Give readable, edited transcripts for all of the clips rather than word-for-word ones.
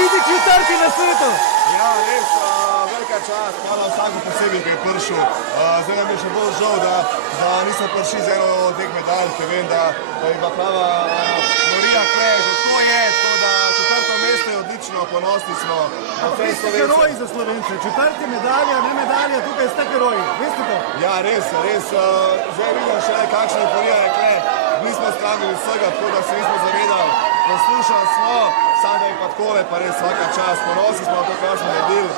biti četrti na svetu. Ja, res, velika čast, hvala vsako posebej, ki je prišel. Zdaj nam je še bolj žal, da nismo prišli z eno od teh medalj, ker vem, da je bila prava norija kle, že tako je, tako da četrto mesto je odlično, ponosni smo. Vi ste heroji za Slovence, četrti medalja, ne medalja, tukaj ste heroji, veste to? Ja, res, zdaj vidim še kakšna euforija je kle, nismo stravili vsega, tako da se nismo zavedali, poslušali smo, sam da je pa takole, pa res vsaka čast, ponosni smo na to, kar smo naredili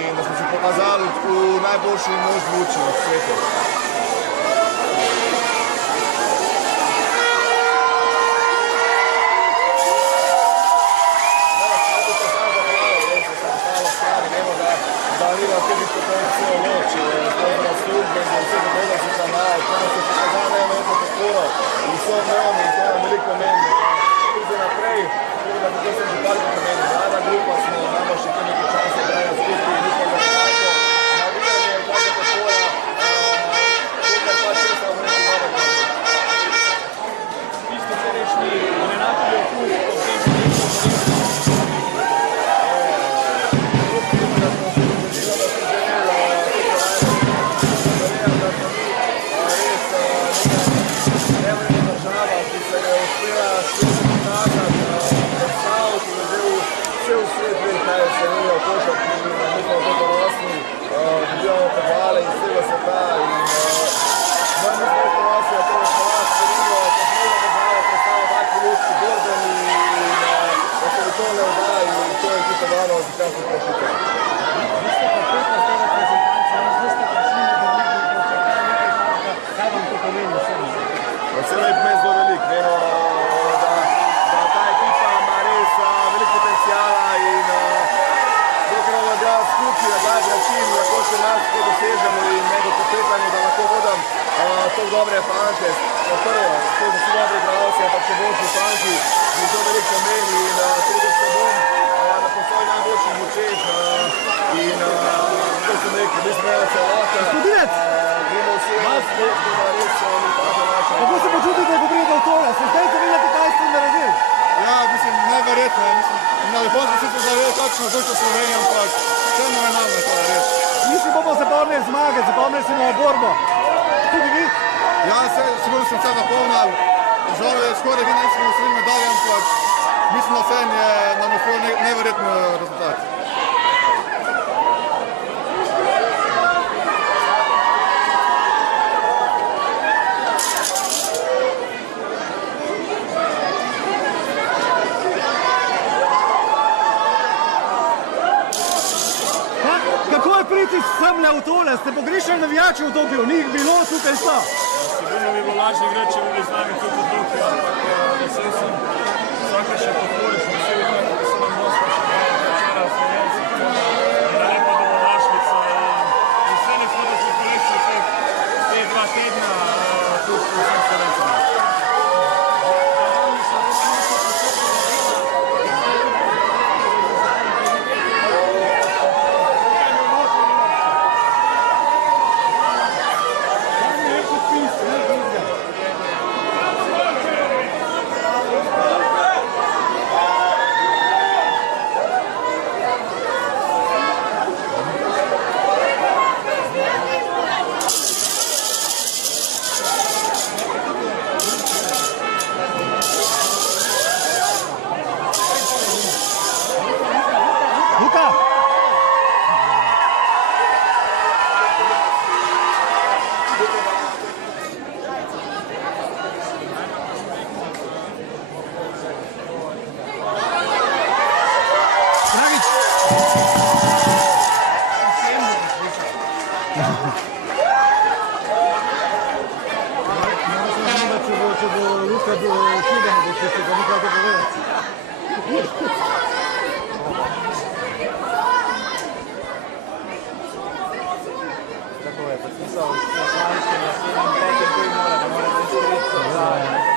in da smo se pokazali v najboljši možni luči v svetu. Dobre fante, prvo, to so vsi dobri igralci, ampak še boljši fanti, mi to veliko pomeni in trudil se bom na posoj najboljših močeh in to sem rekel, mi smo imeli celota. Gospodinec! Gremo vsi spetno, da res mi paže naša. Kako se počutite, ko pridete v tole? Ste zdaj zavedati, kaj ste naredili? Ja, mislim, neverjetno, na lepo smo se zavedali, kakšno zvuče Slovenija, ampak vse nevenalno je to, res. Mi si bomo zapomnili zmage, zapomnili si bomo borbo. Tudi vi? Ja, sigurno sem vse zapomnil. Žal je skoraj vi nismo osvojili medalje, ampak mislim, da vse nam je šlo neverjetno rezultat. Kako je priti semle v tole? Ste pogrešali navijače v Tokiu? Ni jih bilo, tukaj sta. Sigurno bi bilo lažje igrati, če bi bili z nami tudi v Tokiu, ampak vesel sem vsake še podpore, sem vesel, da se nam Moskva še včeraj v Slovenci, in na lepo dobrodošlico. Veseli smo, da smo kolekciji te 2 tedna tudi vsem Slovencem. Tako je, podpisal poslanske naslednjim petim, koji mora, da mora biti striktno.